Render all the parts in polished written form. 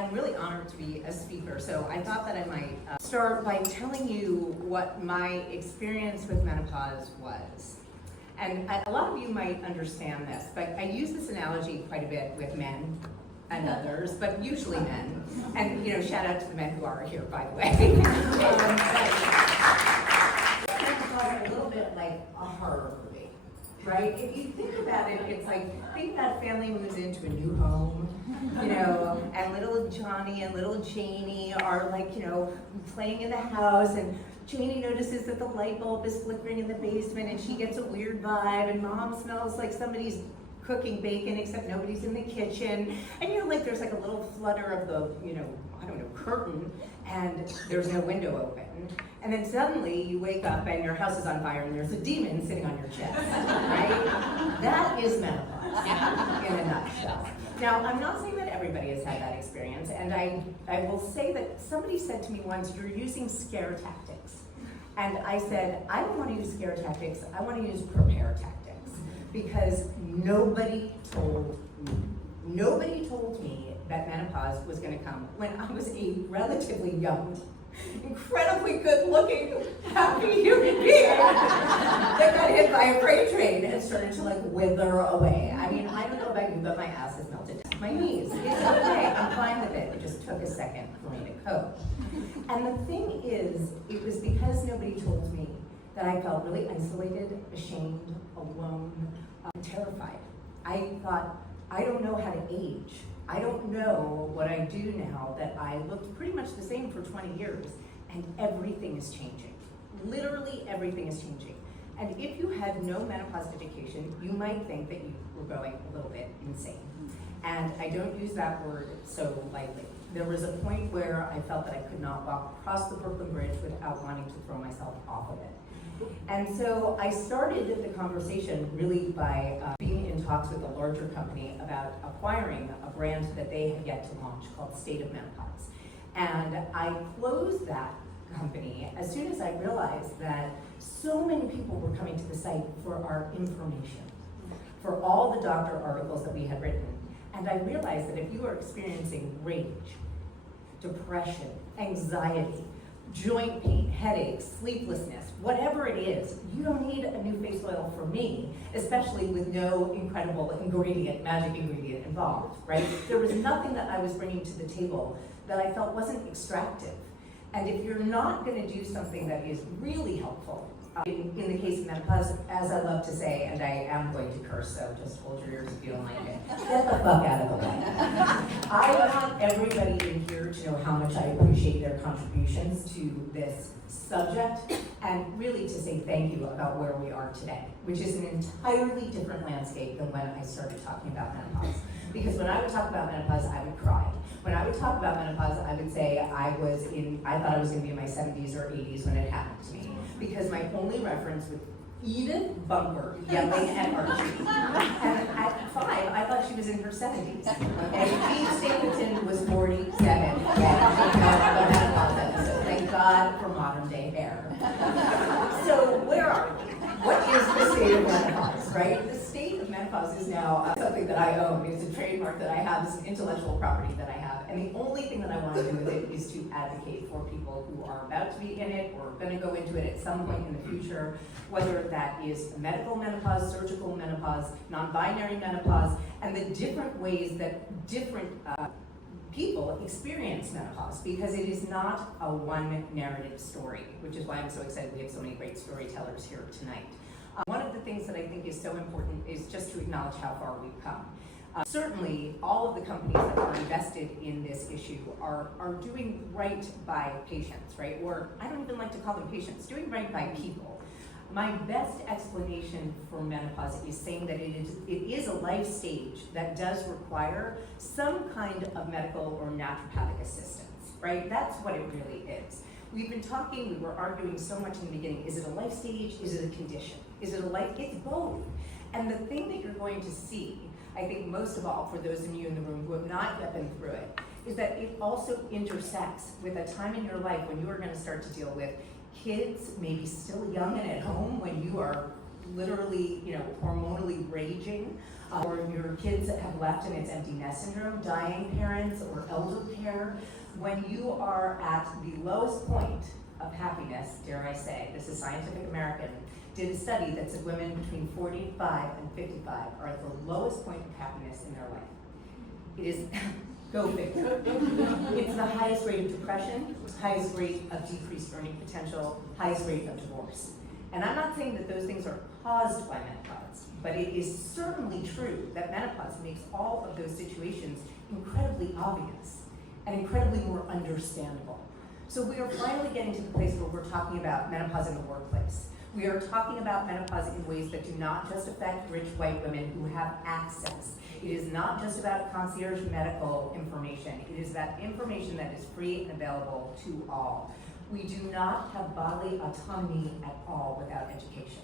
I'm really honored to be a speaker, so I thought that I might start by telling you what my experience with menopause was. And a lot of you might understand this, but I use this analogy quite a bit with men and others, but usually men. And shout out to the men who are here, by the way. Menopause is a little bit like a horror movie, right? If you think about it, it's like, think that family moves into a new home, and little Johnny and little Janie are like, playing in the house, and Janie notices that the light bulb is flickering in the basement, and she gets a weird vibe, and mom smells like somebody's cooking bacon, except nobody's in the kitchen, and like there's like a little flutter of the, curtain, and there's no window open. And then suddenly you wake up and your house is on fire and there's a demon sitting on your chest, right? That is menopause in a nutshell. Now, I'm not saying that everybody has had that experience, and I will say that somebody said to me once, you're using scare tactics. And I said, I don't want to use scare tactics, I want to use prepare tactics. Because nobody told me that menopause was going to come when I was a relatively young, incredibly good-looking, happy human being that got hit by a freight train and started to wither away. I mean, I don't know about you, but my ass has melted down to my knees. It's okay, I'm fine with it. It just took a second for me to cope. And the thing is, it was because nobody told me that I felt really isolated, ashamed, alone, terrified. I thought, I don't know how to age. I don't know what I do now that I looked pretty much the same for 20 years, and everything is changing. Literally everything is changing. And if you had no menopause education, you might think that you were going a little bit insane. And I don't use that word so lightly. There was a point where I felt that I could not walk across the Brooklyn Bridge without wanting to throw myself off of it. And so I started the conversation really by being in talks with a larger company about acquiring a brand that they had yet to launch called State of Menopause. And I closed that company as soon as I realized that so many people were coming to the site for our information, for all the doctor articles that we had written. And I realized that if you are experiencing rage, depression, anxiety, joint pain, headaches, sleeplessness, whatever it is, you don't need a new face oil from me, especially with no incredible magic ingredient involved, right? There was nothing that I was bringing to the table that I felt wasn't extractive. And if you're not going to do something that is really helpful, in the case of menopause, as I love to say, and I am going to curse, so just hold your ears if you don't like it, get the fuck out of the way. I want everybody in here to know how much I appreciate their contributions to this subject, and really to say thank you about where we are today, which is an entirely different landscape than when I started talking about menopause. Because when I would talk about menopause, I would cry. When I would talk about menopause, I would say I thought I was going to be in my 70s or 80s when it happened to me. Because my only reference was Edith Bunker yelling at Archie. And at 5, I thought she was in her 70s. And Pete Stapleton was 47. So thank God for modern day hair. So where are we? What is the state of menopause, right? The state of menopause is now something that I own. It's a trademark that I have. It's an intellectual property that I have. And the only thing that I want to do with it is to advocate for people who are about to be in it or going to go into it at some point in the future, whether that is medical menopause, surgical menopause, non-binary menopause, and the different ways that different people experience menopause, because it is not a one narrative story, which is why I'm so excited we have so many great storytellers here tonight. One of the things that I think is so important is just to acknowledge how far we've come. Certainly, all of the companies that are invested in this issue are doing right by patients, right? Or I don't even like to call them patients, doing right by people. My best explanation for menopause is saying that it is a life stage that does require some kind of medical or naturopathic assistance, right? That's what it really is. We were arguing so much in the beginning, is it a life stage, is it a condition? Is it a life, it's both. And the thing that you're going to see, I think most of all for those of you in the room who have not yet been through it, is that it also intersects with a time in your life when you are going to start to deal with kids, maybe still young and at home, when you are literally, hormonally raging, or your kids have left and it's empty nest syndrome, dying parents, or elder care. When you are at the lowest point of happiness, dare I say, this is Scientific American, did a study that said women between 45 and 55 are at the lowest point of happiness in their life. It is, go figure. It's the highest rate of depression, highest rate of decreased earning potential, highest rate of divorce. And I'm not saying that those things are caused by menopause, but it is certainly true that menopause makes all of those situations incredibly obvious and incredibly more understandable. So we are finally getting to the place where we're talking about menopause in the workplace. We are talking about menopause in ways that do not just affect rich white women who have access. It is not just about concierge medical information. It is about information that is free and available to all. We do not have bodily autonomy at all without education.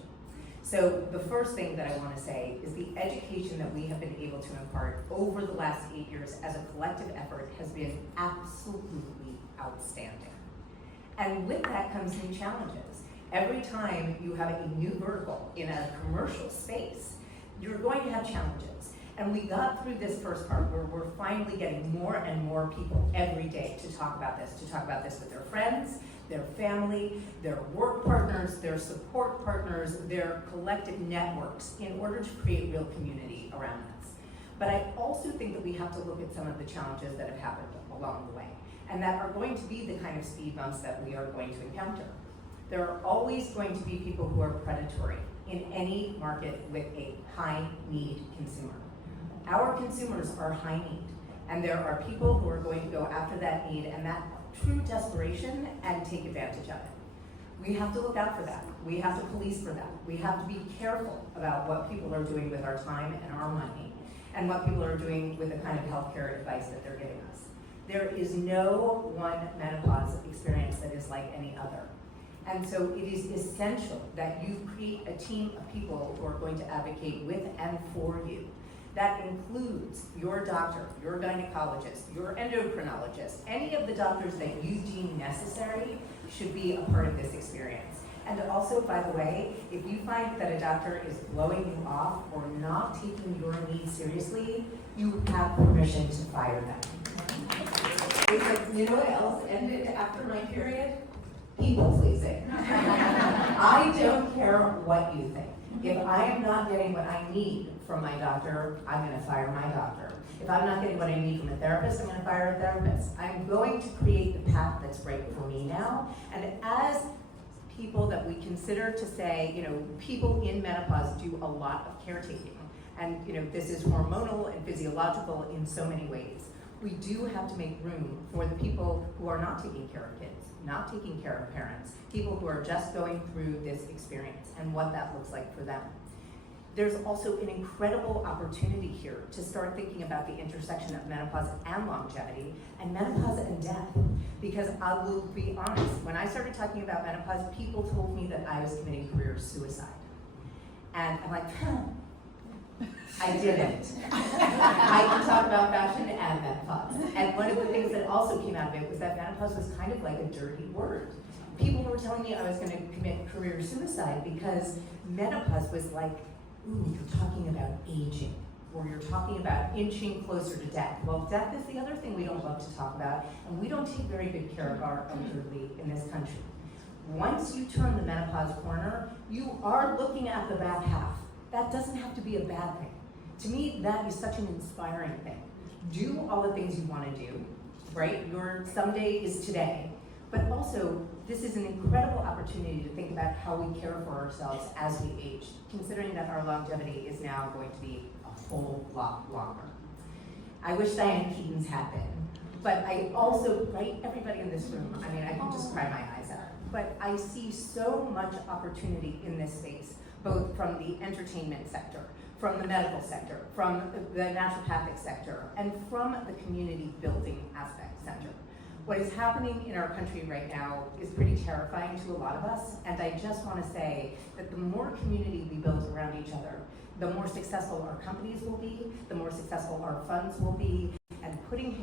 So the first thing that I want to say is the education that we have been able to impart over the last 8 years as a collective effort has been absolutely outstanding. And with that comes new challenges. Every time you have a new vertical in a commercial space, you're going to have challenges. And we got through this first part where we're finally getting more and more people every day to talk about this with their friends, their family, their work partners, their support partners, their collective networks in order to create real community around us. But I also think that we have to look at some of the challenges that have happened along the way, and that are going to be the kind of speed bumps that we are going to encounter. There are always going to be people who are predatory in any market with a high-need consumer. Our consumers are high need, and there are people who are going to go after that need and that true desperation and take advantage of it. We have to look out for that. We have to police for that. We have to be careful about what people are doing with our time and our money, and what people are doing with the kind of healthcare advice that they're giving us. There is no one menopause experience that is like any other. And so it is essential that you create a team of people who are going to advocate with and for you. That includes your doctor, your gynecologist, your endocrinologist. Any of the doctors that you deem necessary should be a part of this experience. And also, by the way, if you find that a doctor is blowing you off or not taking your needs seriously, you have permission to fire them. Because you know what else ended after my period? People pleasing. I don't care what you think. If I am not getting what I need from my doctor, I'm going to fire my doctor. If I'm not getting what I need from a therapist, I'm going to fire a therapist. I'm going to create the path that's right for me now. And as people that we consider to say, people in menopause do a lot of caretaking. And this is hormonal and physiological in so many ways. We do have to make room for the people who are not taking care of kids, not taking care of parents, people who are just going through this experience and what that looks like for them. There's also an incredible opportunity here to start thinking about the intersection of menopause and longevity, and menopause and death. Because I will be honest, when I started talking about menopause, people told me that I was committing career suicide. And I'm like, I didn't. I can talk about fashion and menopause. And one of the things that also came out of it was that menopause was kind of like a dirty word. People were telling me I was going to commit career suicide because menopause was like, ooh, you're talking about aging, or you're talking about inching closer to death. Well, death is the other thing we don't love to talk about, and we don't take very good care of our elderly in this country. Once you turn the menopause corner, you are looking at the back half. That doesn't have to be a bad thing. To me, that is such an inspiring thing. Do all the things you want to do, right? Your someday is today. But also, this is an incredible opportunity to think about how we care for ourselves as we age, considering that our longevity is now going to be a whole lot longer. I wish Diane Keaton's had been, but I also, right, everybody in this room, I mean, I can just cry my eyes out. But I see so much opportunity in this space, both from the entertainment sector, from the medical sector, from the naturopathic sector, and from the community building aspect sector. What is happening in our country right now is pretty terrifying to a lot of us, and I just want to say that the more community we build around each other, the more successful our companies will be, the more successful our funds will be, and putting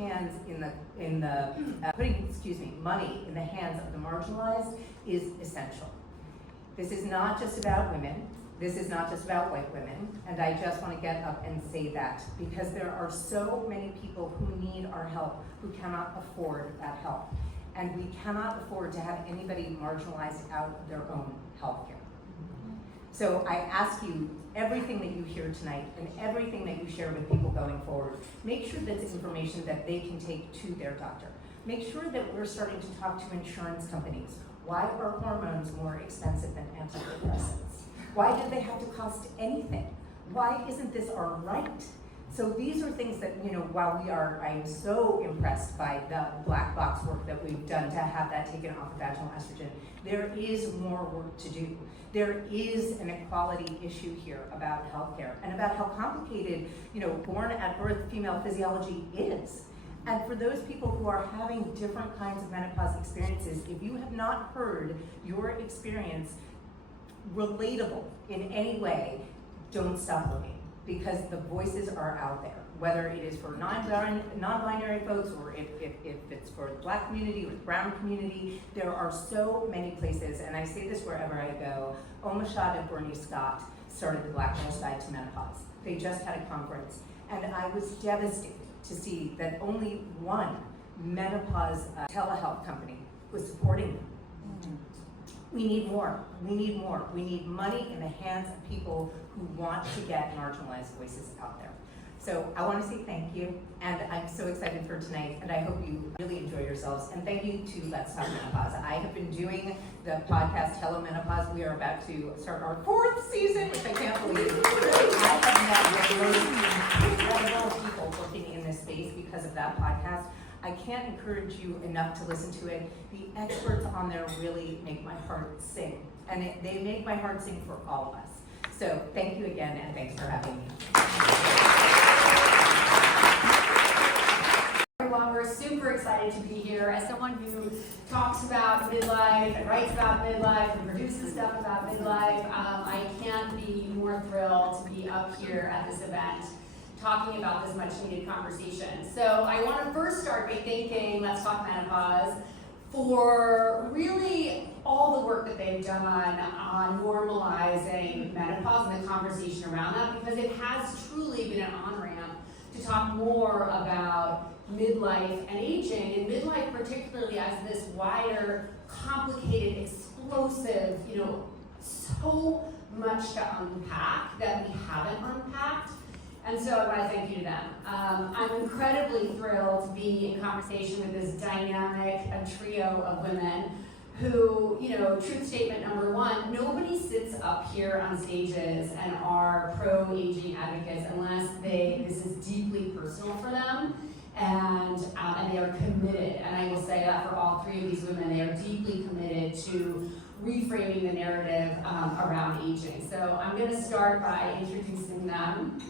money in the hands of the marginalized is essential. This is not just about women. This is not just about white women. And I just want to get up and say that because there are so many people who need our help who cannot afford that help. And we cannot afford to have anybody marginalized out of their own health care. So I ask you, everything that you hear tonight and everything that you share with people going forward, make sure that's information that they can take to their doctor. Make sure that we're starting to talk to insurance companies. Why are hormones more expensive than antidepressants? Why do they have to cost anything? Why isn't this our right? So these are things that, while I'm so impressed by the black box work that we've done to have that taken off of vaginal estrogen, there is more work to do. There is an equality issue here about healthcare and about how complicated, born at birth female physiology is. And for those people who are having different kinds of menopause experiences, if you have not heard your experience relatable in any way, don't stop looking, because the voices are out there, whether it is for non-binary folks or if it's for the Black community or the brown community. There are so many places, and I say this wherever I go. Oma Shad and Bernie Scott started the Black Girls Guide to Menopause. They just had a conference, and I was devastated to see that only one menopause telehealth company was supporting them. We need more. We need more. We need money in the hands of people who want to get marginalized voices out there. So I want to say thank you, and I'm so excited for tonight, and I hope you really enjoy yourselves. And thank you to Let's Talk Menopause. I have been doing the podcast Hello Menopause. We are about to start our 4th season, which I can't believe. I have met with incredible people working in this space because of that podcast. I can't encourage you enough to listen to it. The experts on there really make my heart sing, and they make my heart sing for all of us. So thank you again, and thanks for having me. Everyone, we're super excited to be here. As someone who talks about midlife and writes about midlife and produces stuff about midlife, I can't be more thrilled to be up here at this event talking about this much needed conversation. So I want to first start by thanking Let's Talk Menopause for really all the work that they've done on normalizing menopause and the conversation around that, because it has truly been an on-ramp to talk more about midlife and aging, and midlife particularly as this wider, complicated, explosive, so much to unpack that we haven't unpacked. And so I want to thank you to them. I'm incredibly thrilled to be in conversation with this dynamic trio of women who, truth statement number one, nobody sits up here on stages and are pro-aging advocates unless this is deeply personal for them, and they are committed. And I will say that for all 3 of these women, they are deeply committed to reframing the narrative around aging. So I'm going to start by introducing them.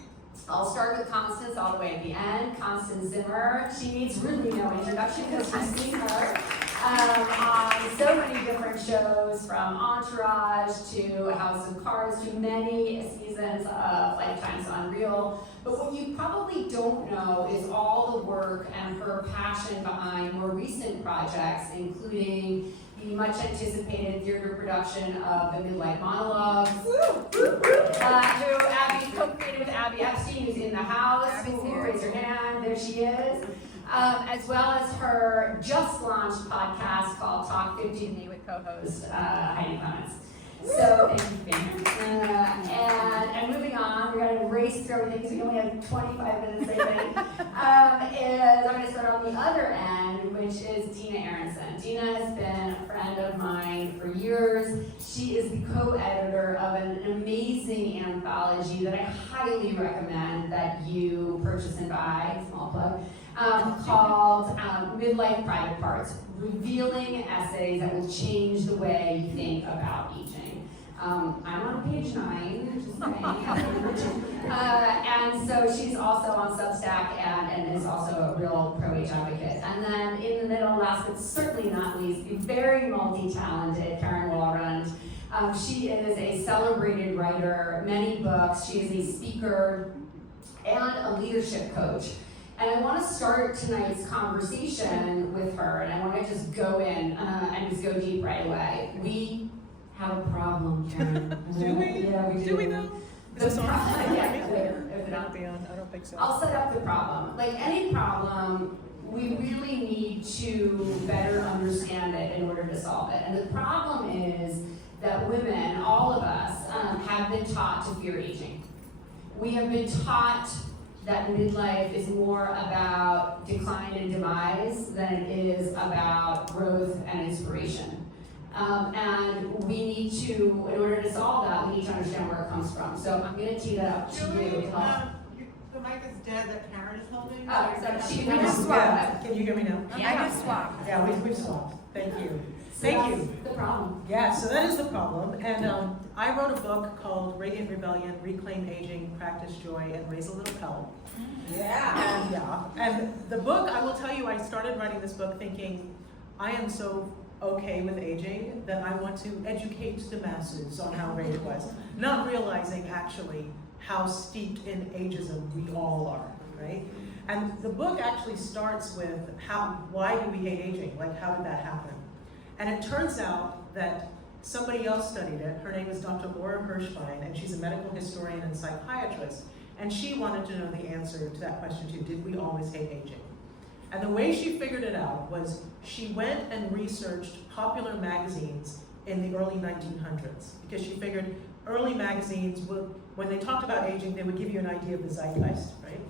I'll start with Constance all the way at the end. Constance Zimmer, she needs really no introduction because you've seen her on so many different shows, from Entourage to House of Cards to many seasons of Lifetime's Unreal. But what you probably don't know is all the work and her passion behind more recent projects, including the much anticipated theater production of the Midlife Monologues, who Abby co-created with Abby Epstein, who's in the house. Raise her hand, there she is. As well as her just launched podcast called Talk 50 to Me with co-host Heidi Clements. So thank you for being here. And moving on, we're going to race through everything because we only have 25 minutes, I think. I'm going to start on the other end, which is Dina Aaronson. Dina has been a friend of mine for years. She is the co-editor of an amazing anthology that I highly recommend that you purchase and buy, small plug, called Midlife Private Parts, revealing essays that will change the way you think about aging. I'm on page 9, just saying. And so she's also on Substack and is also a real pro-age advocate. And then in the middle, last but certainly not least, the very multi-talented Karen Walrond. She is a celebrated writer, many books. She is a speaker and a leadership coach. And I want to start tonight's conversation with her, and I want to just go in and just go deep right away. We have a problem, Karen. Do we? Yeah, we do. Do we though? Is this on? Yeah, later. Is it on? I don't think so. I'll set up the problem. Like any problem, we really need to better understand it in order to solve it. And the problem is that women, all of us, have been taught to fear aging. We have been taught that midlife is more about decline and demise than it is about growth and inspiration. And we need to, in order to solve that, we need to understand where it comes from. So I'm going to tee that up to you. The mic is dead that Karen is holding. Oh, so she We just swapped. Can you hear me now? Yeah. I just swapped. Yeah, we've swapped. Thank you. So Thank that's you. the problem. Yeah, so that is the problem. And I wrote a book called Radiant Rebellion, Reclaim Aging, Practice Joy, and Raise a Little Hell. Yeah. And the book, I will tell you, I started writing this book thinking, I am so okay with aging that I want to educate the masses on how great it was. Not realizing actually how steeped in ageism we all are, right? And the book actually starts with why do we hate aging? Like, how did that happen? And it turns out that somebody else studied it. Her name is Dr. Laura Hirschbein, and she's a medical historian and psychiatrist. And she wanted to know the answer to that question too. Did we always hate aging? And the way she figured it out was she went and researched popular magazines in the early 1900s, because she figured early magazines would, when they talked about aging, they would give you an idea of the zeitgeist, right?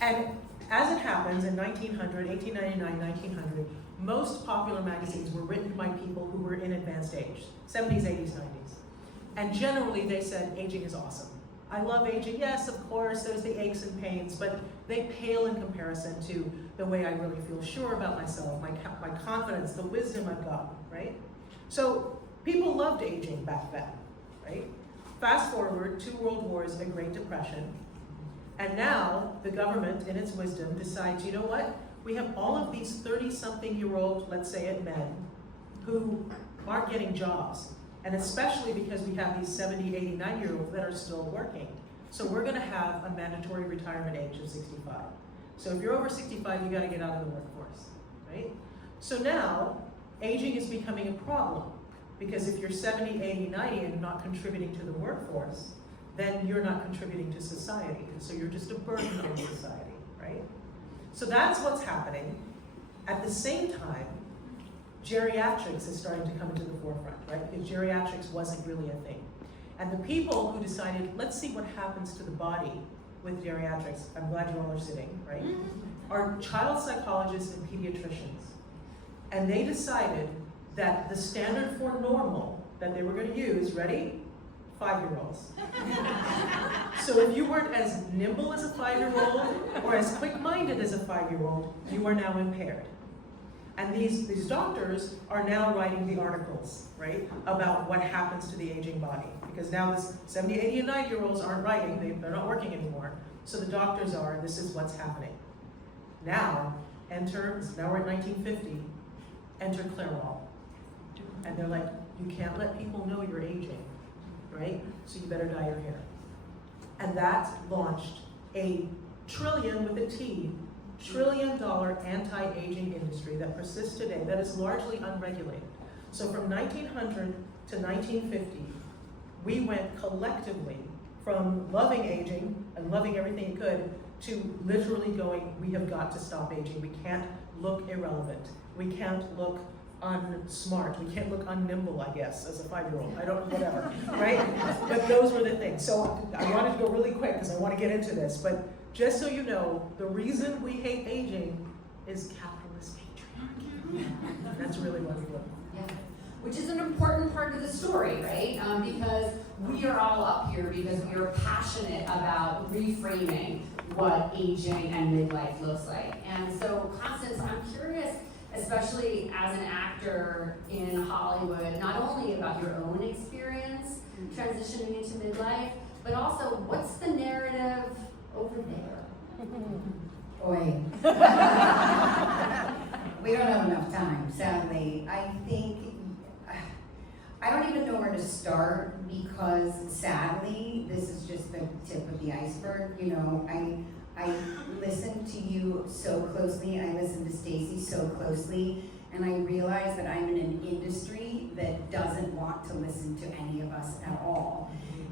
And as it happens, in 1900, 1899, 1900, most popular magazines were written by people who were in advanced age, 70s, 80s, 90s. And generally they said, aging is awesome. I love aging, yes, of course, there's the aches and pains, but they pale in comparison to the way I really feel sure about myself, my confidence, the wisdom I've got, right? So people loved aging back then, right? Fast forward, 2 world wars, a Great Depression, and now the government, in its wisdom, decides, you know what? We have all of these 30-something-year-old, let's say it men, who aren't getting jobs. And especially because we have these 70, 80, 90-year-olds that are still working. So we're gonna have a mandatory retirement age of 65. So if you're over 65, you gotta get out of the workforce, right? So now, aging is becoming a problem, because if you're 70, 80, 90 and not contributing to the workforce, then you're not contributing to society. And so you're just a burden on society, right? So that's what's happening. At the same time, geriatrics is starting to come into the forefront, right? Because geriatrics wasn't really a thing. And the people who decided, let's see what happens to the body with geriatrics, I'm glad you all are sitting, right? Are child psychologists and pediatricians. And they decided that the standard for normal that they were going to use, ready? 5-year-olds. So if you weren't as nimble as a 5-year-old or as quick-minded as a 5-year-old, you are now impaired. And these doctors are now writing the articles, right, about what happens to the aging body. Because now this 70, 80, and 90-year-olds aren't writing, they're not working anymore. So the doctors are, this is what's happening. Now we're at 1950, enter Clairol. And they're like, you can't let people know you're aging, right? So you better dye your hair. And that launched a trillion with a T, $1 trillion anti-aging industry that persists today, that is largely unregulated. So from 1900 to 1950, we went collectively from loving aging and loving everything it could to literally going, we have got to stop aging. We can't look irrelevant. We can't look unsmart. We can't look unnimble, I guess, as a 5-year-old. I don't know, whatever, right? But those were the things. So I wanted to go really quick because I want to get into this. But just so you know, the reason we hate aging is capitalist patriarchy. That's really what we look. Yeah. Which is an important part of the story, right? Because we are all up here because we are passionate about reframing what aging and midlife looks like. And so, Constance, I'm curious, especially as an actor in Hollywood, not only about your own experience transitioning into midlife, but also what's the narrative over there? Boy. We don't have enough time, sadly. I think, I don't even know where to start because sadly, this is just the tip of the iceberg. You know, I listen to you so closely, I listen to Stacy so closely, And I realize that I'm in an industry that doesn't want to listen to any of us at all.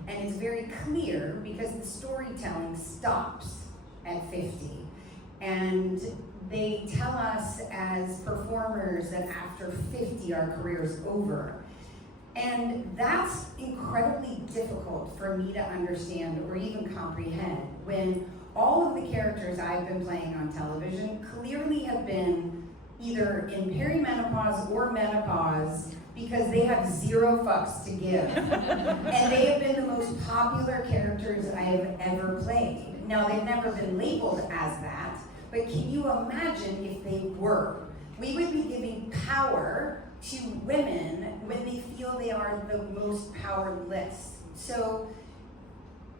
And it's very clear because the storytelling stops at 50. And they tell us as performers that after 50 our career is over. And that's incredibly difficult for me to understand or even comprehend when all of the characters I've been playing on television clearly have been either in perimenopause or menopause because they have zero fucks to give. And they have been the most popular characters I have ever played. Now, they've never been labeled as that, but can you imagine if they were? We would be giving power to women when they feel they are the most powerless. So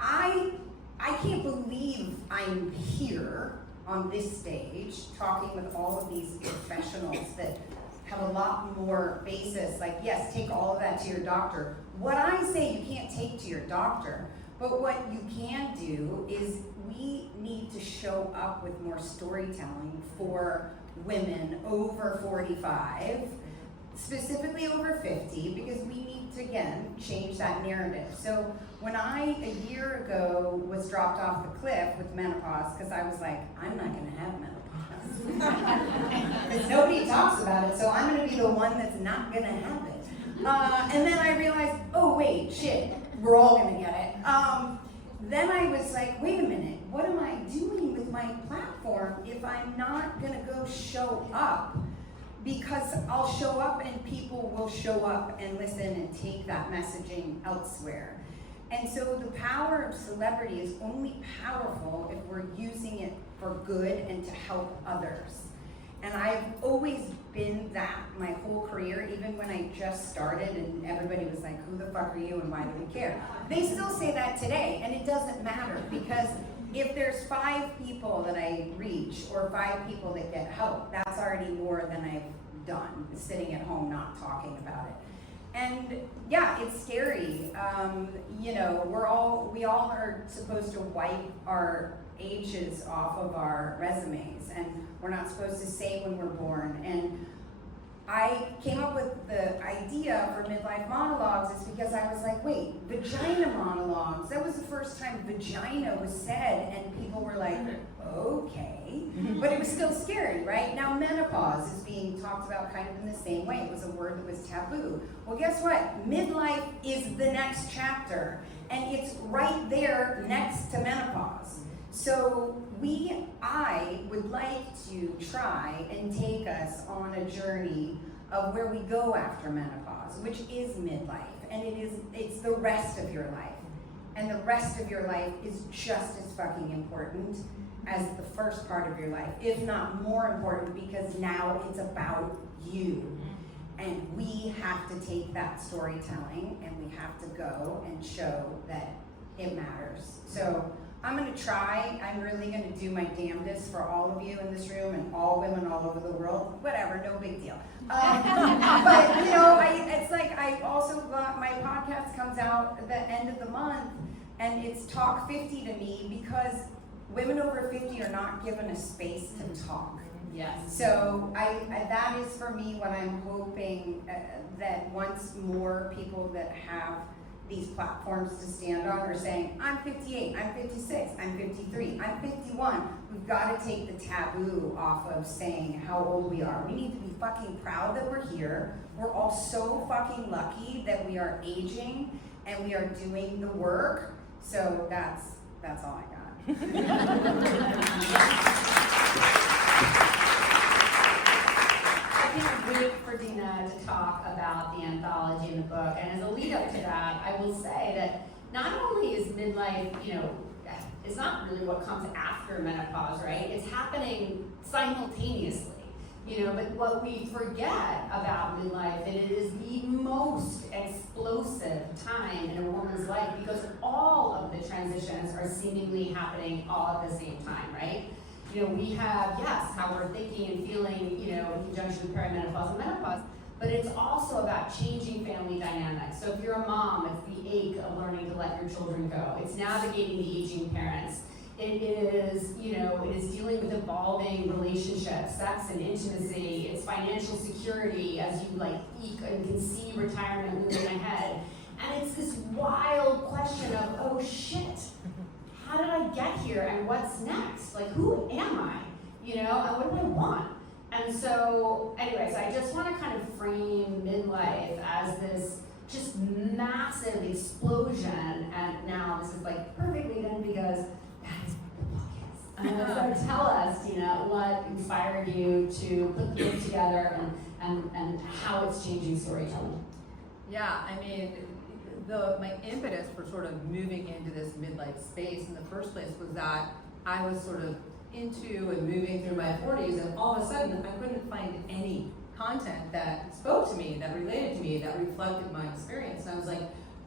I can't believe I'm here on this stage talking with all of these professionals that have a lot more basis. Like, yes, take all of that to your doctor. What I say you can't take to your doctor, but what you can do is we need to show up with more storytelling for women over 45, specifically over 50, because we need to, again, change that narrative. So when I, a year ago, was dropped off the cliff with menopause, because I was like, I'm not gonna have menopause. Because nobody talks about it, so I'm gonna be the one that's not gonna have it. And then I realized, oh wait, shit, we're all gonna get it. Then I was like, wait a minute, what am I doing with my platform if I'm not gonna go show up? Because I'll show up and people will show up and listen and take that messaging elsewhere. And so the power of celebrity is only powerful if we're using it for good and to help others. And I've always been that my whole career, even when I just started and everybody was like, who the fuck are you and why do we care? They still say that today, and it doesn't matter, because if there's 5 people that I reach or 5 people that get help, that's already more than I've done, sitting at home not talking about it. And yeah, it's scary. You know, we all are supposed to wipe our ages off of our resumes, and we're not supposed to say when we're born. And I came up with the idea for Midlife Monologues is because I was like, wait, vagina monologues. That was the first time vagina was said, and people were like, okay. But it was still scary, right? Now menopause is being talked about kind of in the same way. It was a word that was taboo. Well, guess what? Midlife is the next chapter, and it's right there next to menopause. So I would like to try and take us on a journey of where we go after menopause, which is midlife, and it's the rest of your life. And the rest of your life is just as fucking important as the first part of your life, if not more important, because now it's about you. And we have to take that storytelling and we have to go and show that it matters. So I'm gonna try, I'm really gonna do my damnedest for all of you in this room and all women all over the world. Whatever, no big deal. But you know, it's like I also got, my podcast comes out at the end of the month, and it's Talk 50 to me because women over 50 are not given a space to talk. Yes. So that is for me what I'm hoping that once more people that have these platforms to stand on are saying, I'm 58, I'm 56, I'm 53, I'm 51. We've got to take the taboo off of saying how old we are. We need to be fucking proud that we're here. We're all so fucking lucky that we are aging and we are doing the work. So that's all I got. I can't wait for Dina to talk about the anthology and the book. And as a lead up to that, I will say that not only is midlife, you know, it's not really what comes after menopause, right? It's happening simultaneously, you know, but what we forget about midlife, that it is the most explosive time in a woman's life because all of the transitions are seemingly happening all at the same time, right? You know, we have, yes, how we're thinking and feeling, you know, in conjunction with perimenopause and menopause, but it's also about changing family dynamics. So if you're a mom, it's the ache of learning to let your children go. It's navigating the aging parents. It is, it is dealing with evolving relationships, sex and intimacy. It's financial security as you eke and can see retirement moving ahead. And it's this wild question of, oh shit, how did I get here and what's next? Like, who am I? And what do I want? And so, anyways, I just want to kind of frame midlife as this just massive explosion. And now this is perfectly done because that is what the book is. So tell us, what inspired you to put the book together and how it's changing storytelling. Yeah, I mean, my impetus for sort of moving into this midlife space in the first place was that I was sort of into and moving through my 40s, and all of a sudden I couldn't find any content that spoke to me, that related to me, that reflected my experience. And I was like,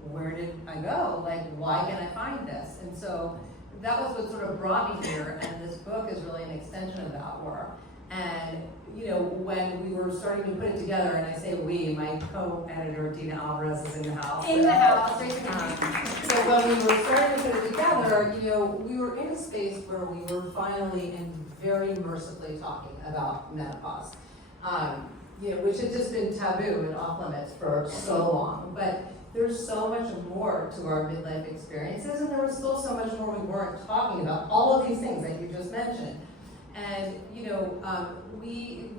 where did I go? Why can't I find this? And so that was what sort of brought me here, and this book is really an extension of that work. And when we were starting to put it together, and I say we, my co-editor Dina Aaronson is in the house. In the house. So when we were starting to put it together, we were in a space where we were finally and very mercifully talking about menopause, which had just been taboo and off limits for so long. But there's so much more to our midlife experiences, and there was still so much more we weren't talking about. All of these things that you just mentioned. And we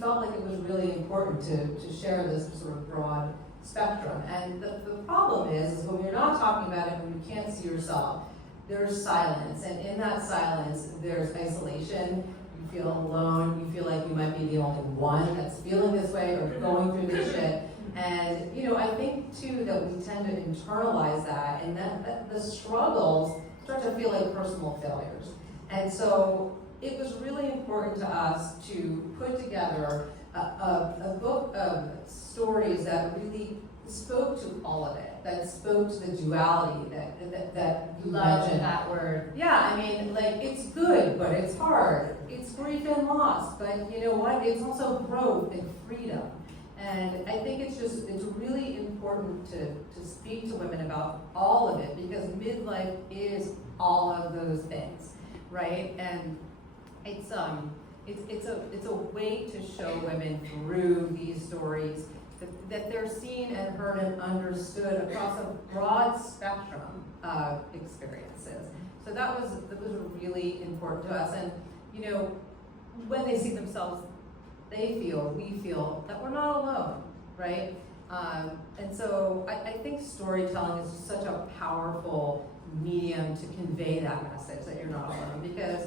felt like it was really important to share this sort of broad spectrum. And the problem is when you're not talking about it, when you can't see yourself, there's silence. And in that silence, there's isolation. You feel alone. You feel like you might be the only one that's feeling this way or going through this shit. And I think too that we tend to internalize that, and that the struggles start to feel like personal failures. And so it was really important to us to put together a book of stories that really spoke to all of it, that spoke to the duality that you mentioned. That word. Yeah, I mean, it's good, but it's hard. It's grief and loss, but you know what? It's also growth and freedom. And I think it's really important to speak to women about all of it, because midlife is all of those things. Right, and it's a way to show women through these stories that they're seen and heard and understood across a broad spectrum of experiences. So that was really important to us. And when they see themselves, we feel that we're not alone, right? And so I think storytelling is such a powerful medium to convey that message that you're not alone, because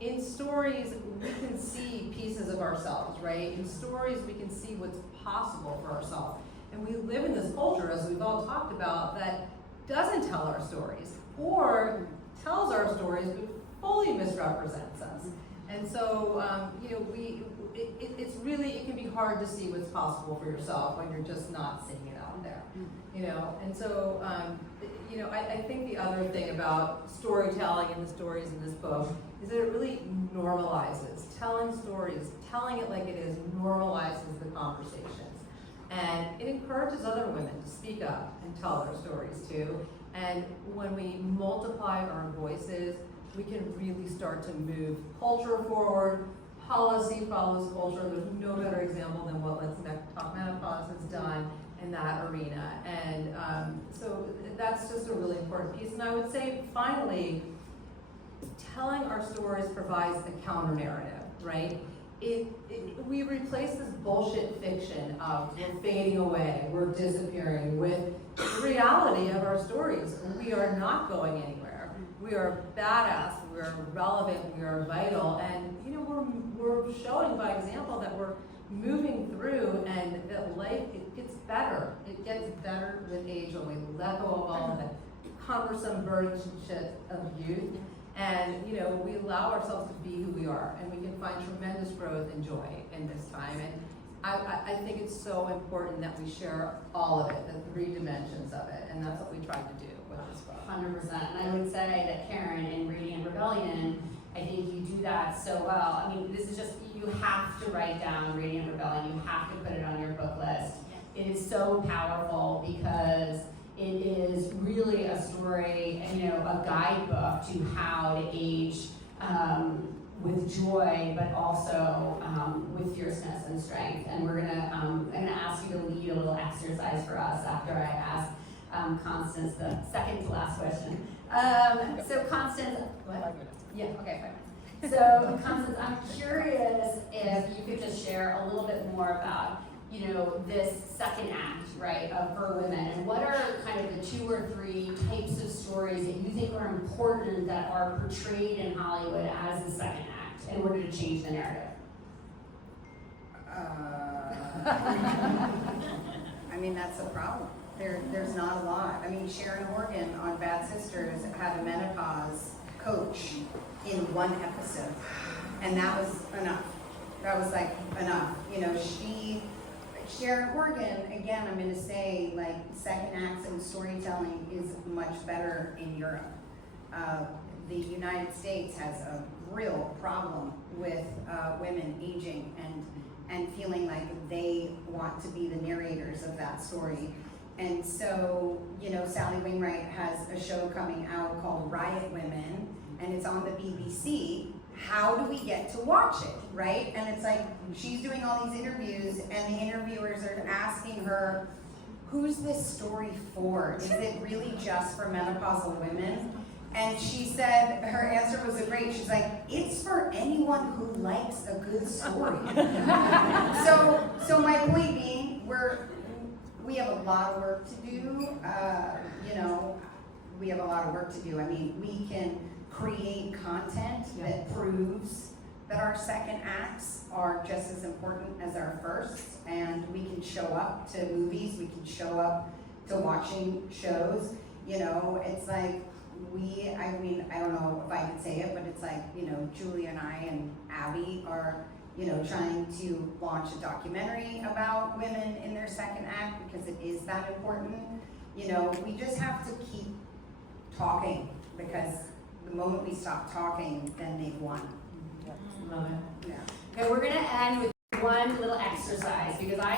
in stories we can see pieces of ourselves, right? In stories we can see what's possible for ourselves, and we live in this culture, as we've all talked about, that doesn't tell our stories or tells our stories but fully misrepresents us. And so it can be hard to see what's possible for yourself when you're just not seeing it out there, And so I think the other thing about storytelling and the stories in this book is that it really normalizes telling stories, telling it like it is, normalizes the conversations, and it encourages other women to speak up and tell their stories too. And when we multiply our voices, we can really start to move culture forward. Policy follows culture. There's no better example than what Let's Talk Menopause has done in that arena. And so that's just a really important piece. And I would say, finally, telling our stories provides a counter narrative, right? We replace this bullshit fiction of we're fading away, we're disappearing, with the reality of our stories. We are not going anywhere. We are badass, we are relevant, we are vital, and we're showing by example that we're moving through, and that life, it gets better. It gets better with age when we let go of all the cumbersome burden shit of youth, and we allow ourselves to be who we are, and we can find tremendous growth and joy in this time. And I think it's so important that we share all of it, the three dimensions of it, and that's what we tried to do with this book. 100%. And I would say that Karen, in Radiant Rebellion, I think you do that so well. I mean, this is just, you have to write down Radiant Rebellion. You have to put it on your book list. It is so powerful because It is really a story, a guidebook to how to age with joy, but also with fierceness and strength. And I'm gonna ask you to lead a little exercise for us after I ask Constance the second to last question. So Constance, what? Yeah, okay, fine. So Constance, I'm curious if you could just share a little bit more about, this second act, right, for women, and what are kind of the 2 or 3 types of stories that you think are important that are portrayed in Hollywood as the second act in order to change the narrative? I mean, that's a problem. There's not a lot. I mean, Sharon Horgan on Bad Sisters had a menopause coach in 1 episode, and that was enough. That was like enough. Sharon Horgan, again, I'm going to say, like, second acts and storytelling is much better in Europe. The United States has a real problem with women aging and feeling like they want to be the narrators of that story. And so, Sally Wainwright has a show coming out called Riot Women, and it's on the BBC. How do we get to watch it, right? And it's like, she's doing all these interviews, and the interviewers are asking her, who's this story for? Is it really just for menopausal women? And she said, her answer was great. She's like, it's for anyone who likes a good story. So my point being, we have a lot of work to do. We have a lot of work to do. I mean, we can create content that proves that our second acts are just as important as our first, and we can show up to movies, we can show up to watching shows. It's like I don't know if I can say it, but it's like, Julia and I and Abby are, trying to launch a documentary about women in their second act because it is that important. We just have to keep talking, because the moment we stop talking, then they've won. Love it. Yeah. Okay, we're gonna end with one little exercise, because I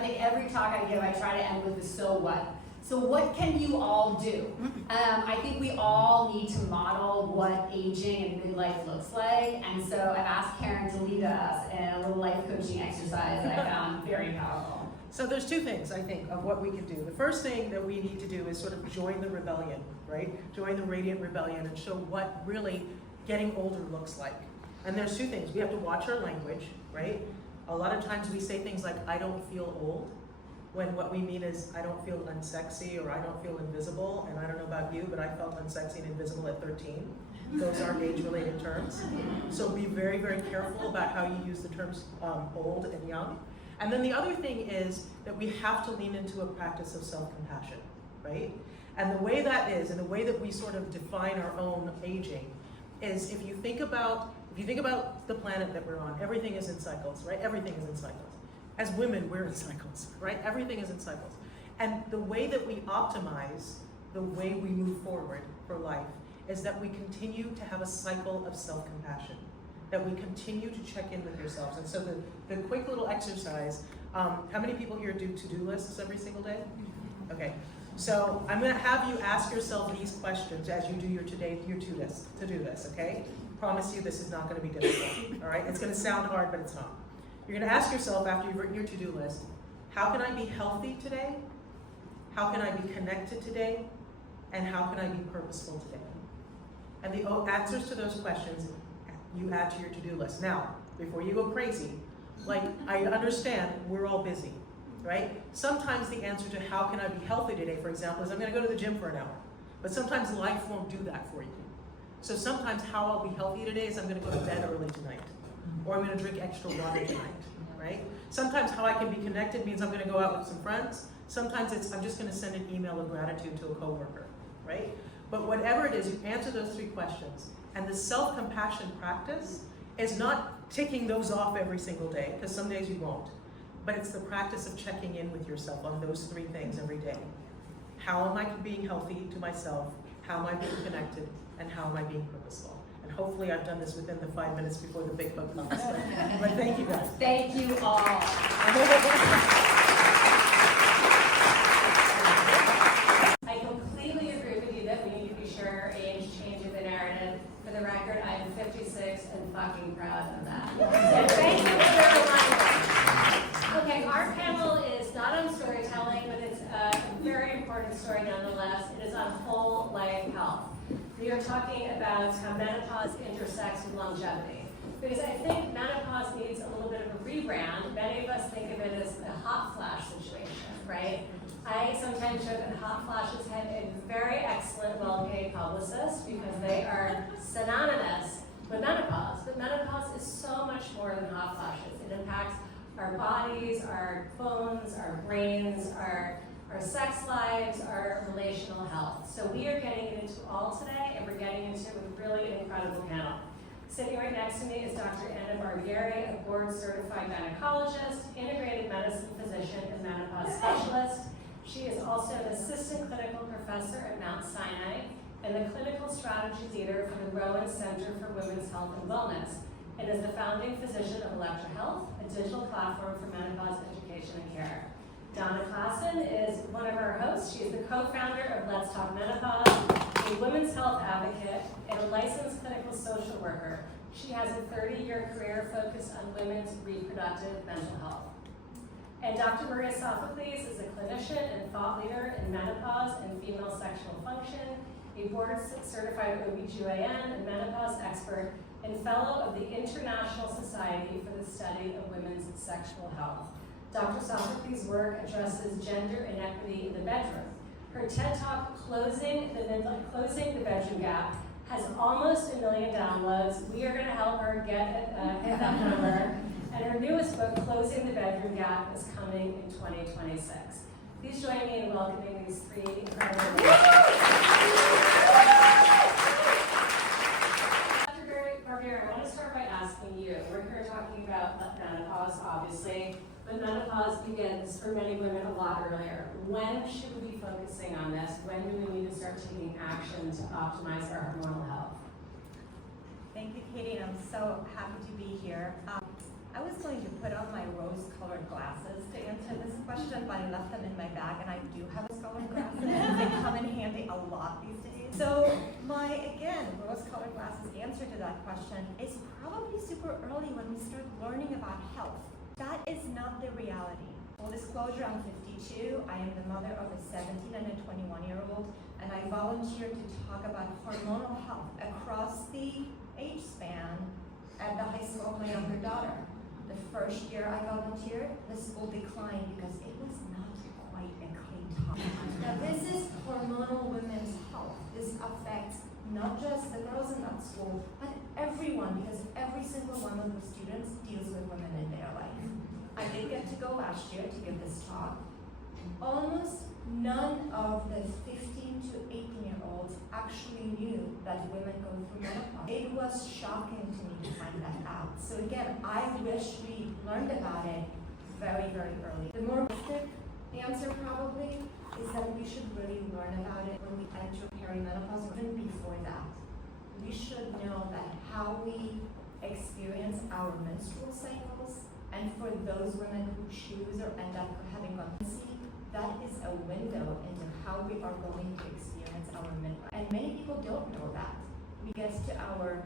think every talk I give, I try to end with the so what. So what can you all do? I think we all need to model what aging and midlife looks like, and so I've asked Karen to lead us in a little life coaching exercise that I found very powerful. So there's 2 things, I think, of what we can do. The first thing that we need to do is sort of join the rebellion, right? Join the radiant rebellion and show what really getting older looks like. And there's 2 things. We have to watch our language, right? A lot of times we say things like, I don't feel old, when what we mean is, I don't feel unsexy, or I don't feel invisible. And I don't know about you, but I felt unsexy and invisible at 13. Those are age-related terms. So be very, very careful about how you use the terms old and young. And then the other thing is that we have to lean into a practice of self-compassion, right? And the way that is, and the way that we sort of define our own aging, is if you think about the planet that we're on, everything is in cycles, right? Everything is in cycles. As women, we're in cycles, right? Everything is in cycles. And the way that we optimize the way we move forward for life is that we continue to have a cycle of self-compassion, that we continue to check in with yourselves. And so the quick little exercise, how many people here do to-do lists every single day? Okay, so I'm gonna have you ask yourself these questions as you do your to-do list, okay? Promise you this is not gonna be difficult, all right? It's gonna sound hard, but it's not. You're gonna ask yourself after you've written your to-do list, how can I be healthy today? How can I be connected today? And how can I be purposeful today? And the answers to those questions you add to your to-do list. Now, before you go crazy, like, I understand we're all busy, right? Sometimes the answer to how can I be healthy today, for example, is I'm gonna go to the gym for an hour. But sometimes life won't do that for you. So sometimes how I'll be healthy today is I'm gonna go to bed early tonight. Or I'm gonna drink extra water tonight, right? Sometimes how I can be connected means I'm gonna go out with some friends. Sometimes it's I'm just gonna send an email of gratitude to a coworker, right? But whatever it is, you answer those 3 questions. And the self-compassion practice is not ticking those off every single day, because some days you won't. But it's the practice of checking in with yourself on those 3 things every day. How am I being healthy to myself? How am I being connected? And how am I being purposeful? And hopefully I've done this within the 5 minutes before the big book comes. But thank you guys. Thank you all. gender, age changing the narrative. For the record, I am 56 and fucking proud of that. So thank you for the reminder. Okay, our panel is not on storytelling, but it's a very important story nonetheless. It is on whole life health. We are talking about how menopause intersects with longevity. Because I think menopause needs a little bit of a rebrand. Many of us think of it as a hot flash situation, right? I sometimes joke that hot flashes have a very excellent, well-paid publicist because they are synonymous with menopause. But menopause is so much more than hot flashes. It impacts our bodies, our bones, our brains, our sex lives, our relational health. So we are getting into all today, and we're getting into it with really an incredible panel. Sitting right next to me is Dr. Anna Barbieri, a board-certified gynecologist, integrated medicine physician, and menopause specialist. She is also an assistant clinical professor at Mount Sinai and the clinical strategy leader for the Rowan Center for Women's Health and Wellness, and is the founding physician of Electra Health, a digital platform for menopause education and care. Donna Klassen is one of our hosts. She is the co-founder of Let's Talk Menopause, a women's health advocate, and a licensed clinical social worker. She has a 30-year career focused on women's reproductive mental health. And Dr. Maria Sophocles is a clinician and thought leader in menopause and female sexual function, a board-certified OBGYN and menopause expert, and fellow of the International Society for the Study of Women's Sexual Health. Dr. Sophocles' work addresses gender inequity in the bedroom. Her TED Talk, Closing the Bedroom Gap, has almost 1 million downloads. We are going to help her hit that number. And her newest book, Closing the Bedroom Gap, is coming in 2026. Please join me in welcoming these three incredible women. Dr. Barbieri, I want to start by asking you. We're here talking about menopause, obviously, but menopause begins for many women a lot earlier. When should we be focusing on this? When do we need to start taking action to optimize our hormonal health? Thank you, Katie. I'm so happy to be here. I was going to put on my rose-colored glasses to answer this question, but I left them in my bag, and I do have rose-colored glasses. They come in handy a lot these days. So my, again, rose-colored glasses answer to that question is probably super early when we start learning about health. That is not the reality. Full disclosure, I'm 52. I am the mother of a 17 and a 21-year-old, and I volunteer to talk about hormonal health across the age span at the high school of my younger daughter. The first year I volunteered, the school declined because it was not quite a clean topic. Now this is hormonal women's health. This affects not just the girls in that school, but everyone, because every single one of the students deals with women in their life. I did get to go last year to give this talk. Almost none of the 15 to 18-year-olds actually knew that women go through menopause. It was shocking to me to find that out. So again, I wish we learned about it very, very early. The more basic answer probably is that we should really learn about it when we enter perimenopause, even before that. We should know that how we experience our menstrual cycles, and for those women who choose or end up having pregnancy, that is a window into how we are going to experience our midlife. And many people don't know that. We get to our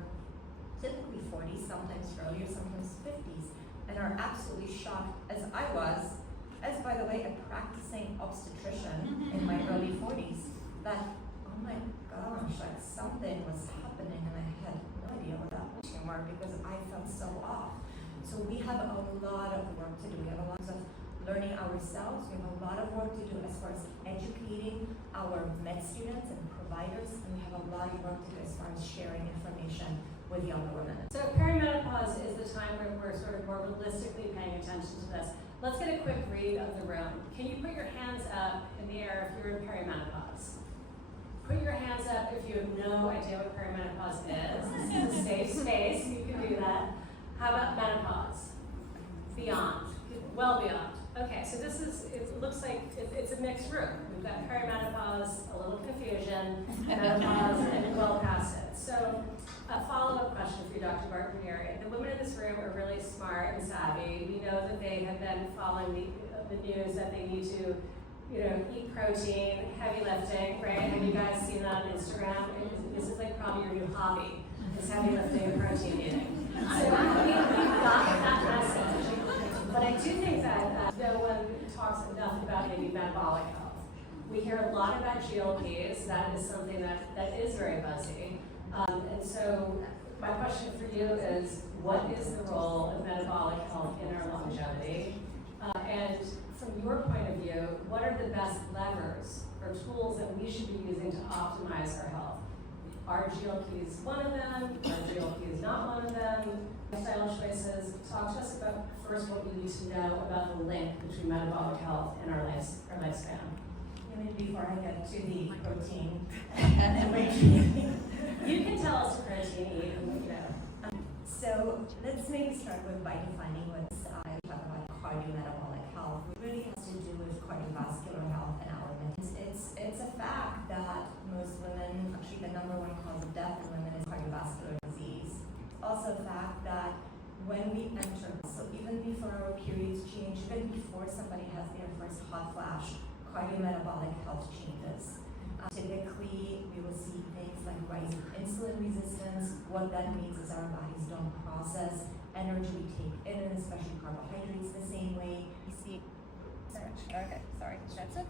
typically 40s, sometimes earlier, sometimes 50s, and are absolutely shocked, as I was, as by the way, a practicing obstetrician in my early 40s, that, oh my gosh, like something was happening and I had no idea what that was tumor because I felt so off. So we have a lot of work to do. We have a lot of learning ourselves. We have a lot of work to do as far as educating our med students and providers, and we have a lot of work to do as far as sharing information with younger women. So perimenopause is the time where we're sort of more realistically paying attention to this. Let's get a quick read of the room. Can you put your hands up in the air if you're in perimenopause? Put your hands up if you have no idea what perimenopause is. This is a safe space, you can do that. How about menopause? Beyond, well beyond. Okay, so this is, it looks like it's a mixed room. We've got perimenopause, a little confusion, menopause, and well past it. So a follow-up question for you, Dr. Barbieri. The women in this room are really smart and savvy. We know that they have been following the news that they need to, eat protein, heavy lifting, right? Have you guys seen that on Instagram? this is like probably your new hobby, is heavy lifting and protein eating. So we've got that message. But I do think that no one talks enough about maybe metabolic health. We hear a lot about GLPs. That is something that is very buzzy. And so my question for you is, what is the role of metabolic health in our longevity? And from your point of view, what are the best levers or tools that we should be using to optimize our health? Are GLPs one of them? Are GLPs not one of them? Lifestyle choices. Talk to us about first what we need to know about the link between metabolic health and our lifespan. Before I get to the protein and weight training. You can tell us what protein eat. So let's maybe start with by defining what I talk about cardiometabolic health. It really has to do with cardiovascular health and our women. It's a fact that most women, actually the number one cause of death in women is cardiovascular disease. It's also a fact that when we enter, so even before our periods change, even before somebody has their first hot flash, cardiometabolic health changes. Typically, we will see things like rising insulin resistance. What that means is our bodies don't process energy we take in, and especially carbohydrates, the same way. We see, that's it.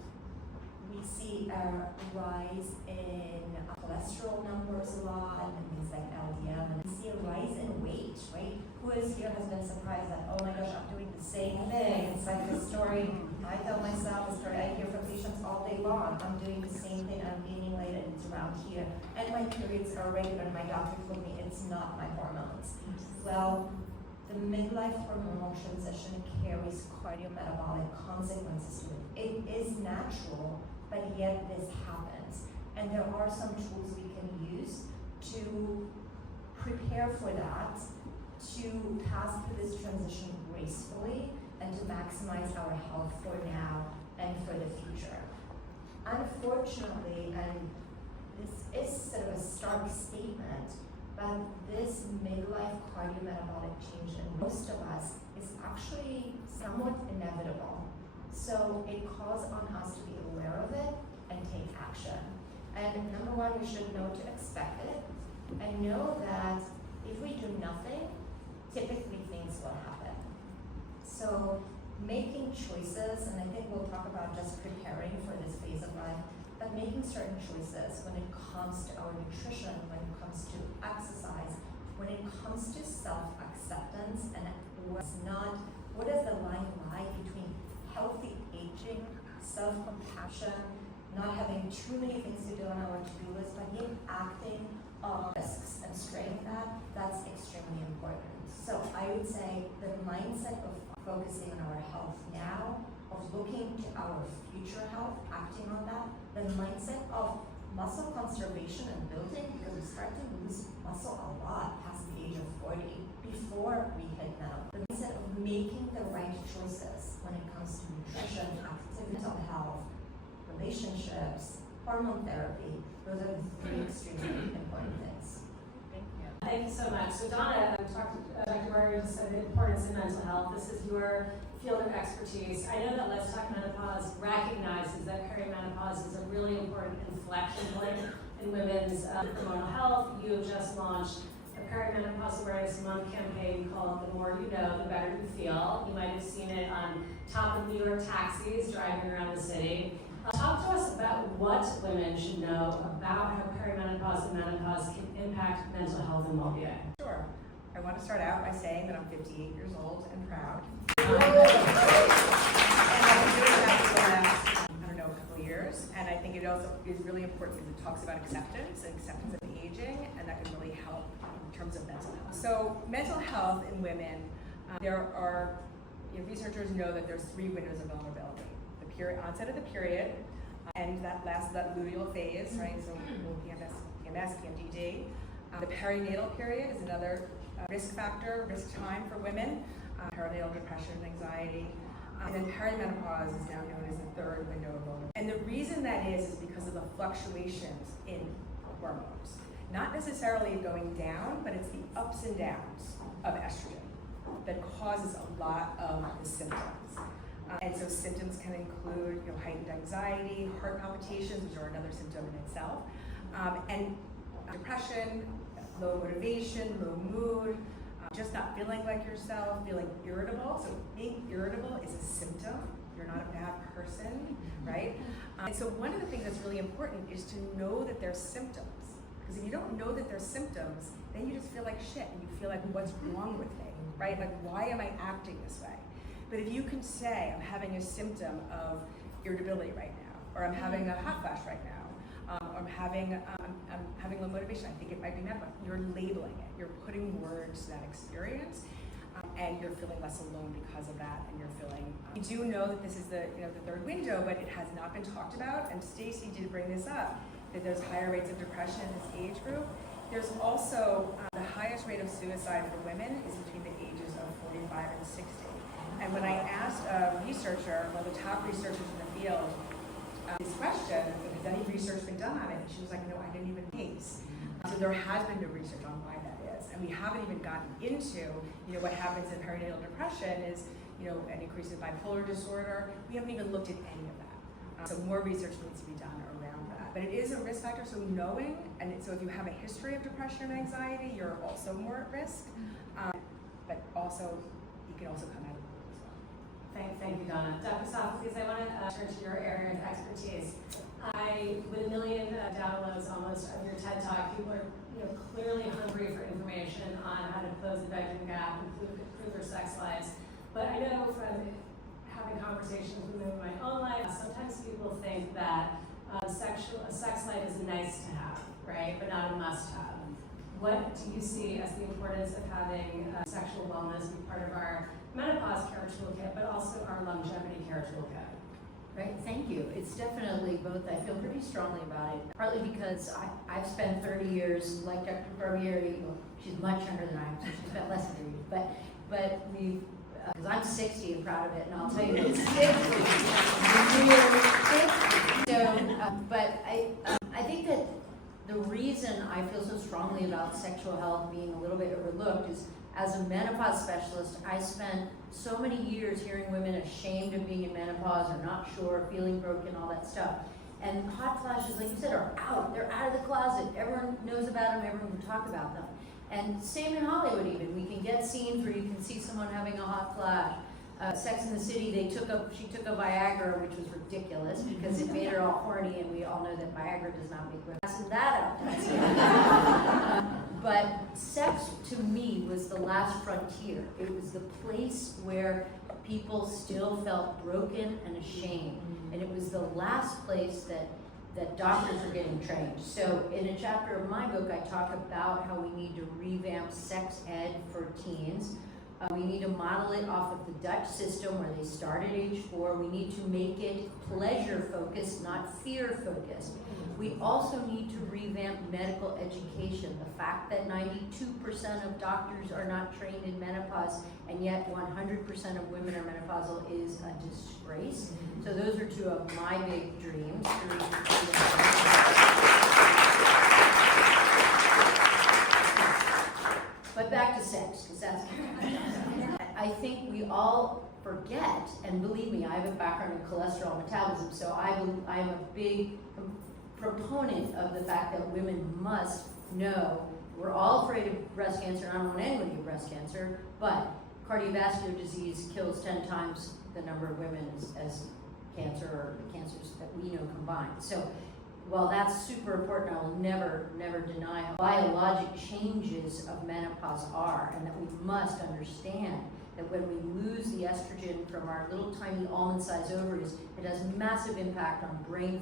We see a rise in cholesterol numbers a lot, and things like LDL, and we see a rise in weight, right? Who is here has been surprised that, oh my gosh, I'm doing the same thing. It's like the story I tell myself, the story I hear from patients all day long. I'm doing the same thing, I'm gaining weight, and it's around here. And my periods are regular, and my doctor told me it's not my hormones. Well, the midlife hormonal transition carries cardiometabolic consequences to it. It is natural, but yet this happens. And there are some tools we can use to prepare for that, to pass through this transition gracefully, and to maximize our health for now and for the future. Unfortunately, and this is sort of a stark statement, but this midlife cardiometabolic change in most of us is actually somewhat inevitable. So it calls on us to be aware of it and take action. And number one, we should know to expect it and know that if we do nothing, typically things will happen. So making choices, and I think we'll talk about just preparing for this phase of life, but making certain choices when it comes to our nutrition, when it comes to exercise, when it comes to self-acceptance, and what does the line lie between healthy aging, self-compassion, not having too many things to do on our to-do list, but yet acting on risks and straying that's extremely important. So I would say the mindset of focusing on our health now, of looking to our future health, acting on that, the mindset of muscle conservation and building, because we start to lose muscle a lot past the age of 40 before we hit menopause. The mindset of making the right choices when it comes to nutrition, activity, mental health, relationships, hormone therapy, those are the three extremely important things. Thank you so much. So Donna, Dr. Warrior just said the importance of mental health. This is your field of expertise. I know that Let's Talk Menopause recognizes that perimenopause is a really important inflection point in women's hormonal health. You have just launched a perimenopause awareness month campaign called The More You Know, The Better You Feel. You might have seen it on top of New York taxis driving around the city. Talk to us about what women should know about how perimenopause and menopause can impact mental health and well-being. Sure. I want to start out by saying that I'm 58 years old and proud. And I've been doing that for the last, couple of years. And I think it also is really important because it talks about acceptance and acceptance of aging, and that can really help in terms of mental health. So mental health in women, there are, researchers know that there's 3 windows of vulnerability. Onset of the period, and that luteal phase, right? So PMS, PMDD. The perinatal period is another risk factor, risk time for women. Perinatal depression and anxiety. And then perimenopause is now known as the 3rd window of vulnerability. And the reason that is because of the fluctuations in hormones. Not necessarily going down, but it's the ups and downs of estrogen that causes a lot of the symptoms. And so symptoms can include heightened anxiety, heart palpitations, which are another symptom in itself, and depression, low motivation, low mood, just not feeling like yourself, feeling irritable. So being irritable is a symptom. You're not a bad person, right? And so one of the things that's really important is to know that there's symptoms. Because if you don't know that there's symptoms, then you just feel like shit and you feel like, what's wrong with me, right? Like, why am I acting this way? But if you can say, I'm having a symptom of irritability right now, or I'm having a hot flash right now, or I'm having low motivation, I think it might be menopause. You're labeling it. You're putting words to that experience, and you're feeling less alone because of that. And you're feeling. We do know that this is the third window, but it has not been talked about. And Stacy did bring this up, that there's higher rates of depression in this age group. There's also the highest rate of suicide for women is between the ages of 45 and 60. And when I asked a researcher, one of the top researchers in the field, this question, has any research been done on it? And she was like, no, I didn't even case. So there has been no research on why that is. And we haven't even gotten into, what happens in perinatal depression is, an increase in bipolar disorder. We haven't even looked at any of that. So more research needs to be done around that. But it is a risk factor, so knowing, and so if you have a history of depression and anxiety, you're also more at risk. But also, you can also come out of it as well. Thank you, Donna. Dr. Sophocles, I want to turn to your area of expertise. With 1 million downloads almost of your TED Talk, people are clearly hungry for information on how to close the bedroom gap, improve their sex lives. But I know from having conversations with women in my own life, sometimes people think that a sex life is nice to have, right, but not a must-have. What do you see as the importance of having sexual wellness be part of our menopause care toolkit, but also our longevity care toolkit? Right, thank you. It's definitely both. I feel pretty strongly about it, partly because I've spent 30 years, like Dr. Barbieri, well, she's much younger than I am, so she spent less than 30 years, but we've, because I'm 60 and proud of it, and I'll tell you it's 60. But I think that the reason I feel so strongly about sexual health being a little bit overlooked is, as a menopause specialist, I spent so many years hearing women ashamed of being in menopause or not sure, feeling broken, all that stuff. And hot flashes, like you said, are out. They're out of the closet. Everyone knows about them. Everyone can talk about them. And same in Hollywood even. We can get scenes where you can see someone having a hot flash. Sex and the City, she took a Viagra, which was ridiculous because it made her all horny, and we all know that Viagra does not make women. Passing that out. But sex, to me, was the last frontier. It was the place where people still felt broken and ashamed. And it was the last place that doctors were getting trained. So in a chapter of my book, I talk about how we need to revamp sex ed for teens. We need to model it off of the Dutch system where they start at age 4. We need to make it pleasure-focused, not fear-focused. We also need to revamp medical education. The fact that 92% of doctors are not trained in menopause, and yet 100% of women are menopausal, is a disgrace. So those are two of my big dreams. But back to sex, because that's I think we all forget, and believe me, I have a background in cholesterol metabolism, so I'm a big proponent of the fact that women must know. We're all afraid of breast cancer, and I don't want anyone to get breast cancer, but cardiovascular disease kills 10 times the number of women as cancer, or the cancers that we know combined. So while that's super important, I will never deny how biologic changes of menopause are, and that we must understand that when we lose the estrogen from our little tiny almond-sized ovaries, it has massive impact on brain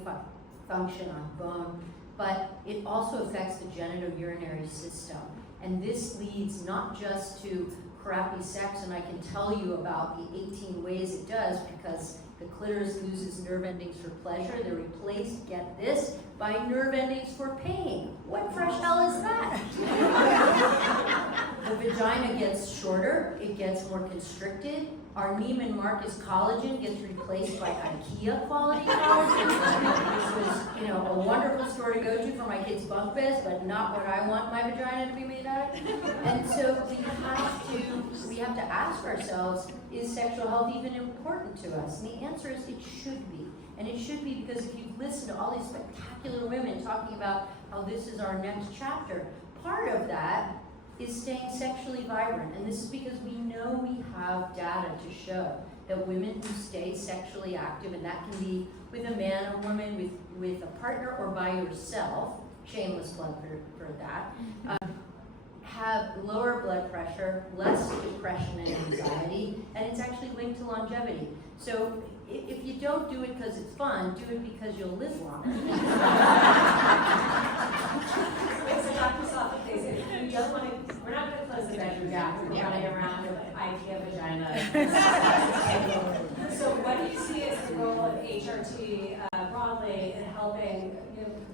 function, on bone, but it also affects the genitourinary system. And this leads not just to crappy sex, and I can tell you about the 18 ways it does, because the clitoris loses nerve endings for pleasure. They're replaced, get this, by nerve endings for pain. What fresh hell is that? The vagina gets shorter, it gets more constricted. Our Neiman Marcus collagen gets replaced by IKEA quality collagen, which was, a wonderful store to go to for my kids' bunk beds, but not what I want my vagina to be made out of. And so we have to ask ourselves, is sexual health even important to us? And the answer is it should be. And it should be because if you listen to all these spectacular women talking about how this is our next chapter. Part of that is staying sexually vibrant, and this is because we know we have data to show that women who stay sexually active, and that can be with a man or woman, with a partner or by yourself, shameless plug for that, have lower blood pressure, less depression and anxiety, and it's actually linked to longevity. So if you don't do it because it's fun, do it because you'll live longer. Wait, so Dr. Soft, please, if you don't want to, we're not going to close the bedroom gap. We're running around with IKEA vagina. So what do you see as the role of HRT broadly in helping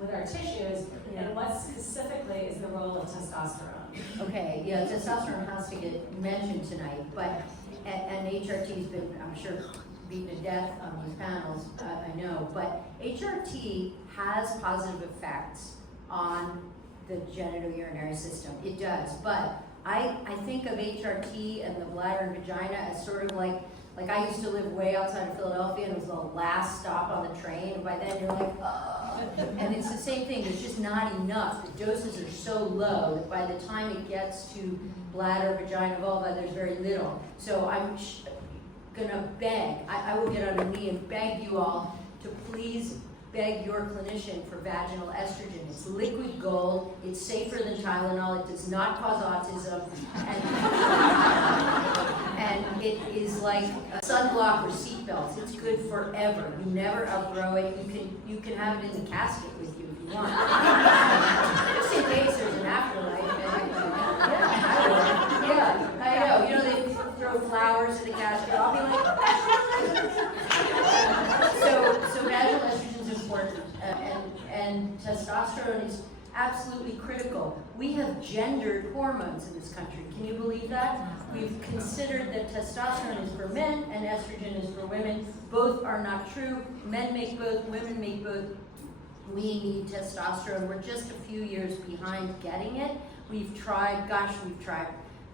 with our tissues, and what specifically is the role of testosterone? Okay, yeah, testosterone has to get mentioned tonight, but, and HRT's been, I'm sure, beaten to death on these panels, I know, but HRT has positive effects on the genitourinary system. It does, but I think of HRT and the bladder and vagina as sort of like I used to live way outside of Philadelphia, and it was the last stop on the train, and by then you're like, and it's the same thing, there's just not enough. The doses are so low that by the time it gets to bladder, vagina, vulva, there's very little. So I'm gonna beg, I will get on a knee and beg you all to please beg your clinician for vaginal estrogen. It's liquid gold, it's safer than Tylenol, it does not cause autism, and it is like a sunblock or seatbelts. It's good forever. You never outgrow it. You can have it in the casket with you if you want. Just in case there's an afterlife. Yeah, I know. You know, they throw flowers in the casket. I'll be like, so vaginal estrogen is important, and testosterone is absolutely critical. We have gendered hormones in this country. Can you believe that? We've considered that testosterone is for men and estrogen is for women. Both are not true. Men make both, women make both. We need testosterone. We're just a few years behind getting it. We've tried,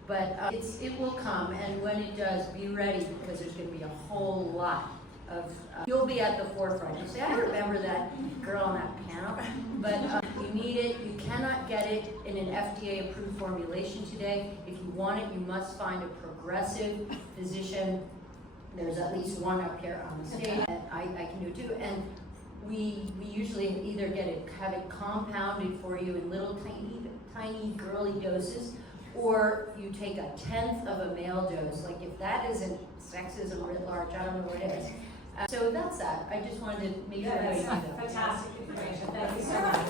but it will come, and when it does, be ready, because there's going to be a whole lot of, you'll be at the forefront. You say, I remember that girl on that panel, but you need it. You cannot get it in an FDA-approved formulation today. If you want it, you must find a progressive physician. There's at least one up here on the stage, and I can do it too. And we usually either have it compounded for you in little tiny girly doses, or you take 1/10 of a male dose. Like, if that isn't sexism writ large, I don't know what is. So that's that. I just wanted to make sure that's everybody knew that. fantastic information. Thank you so much.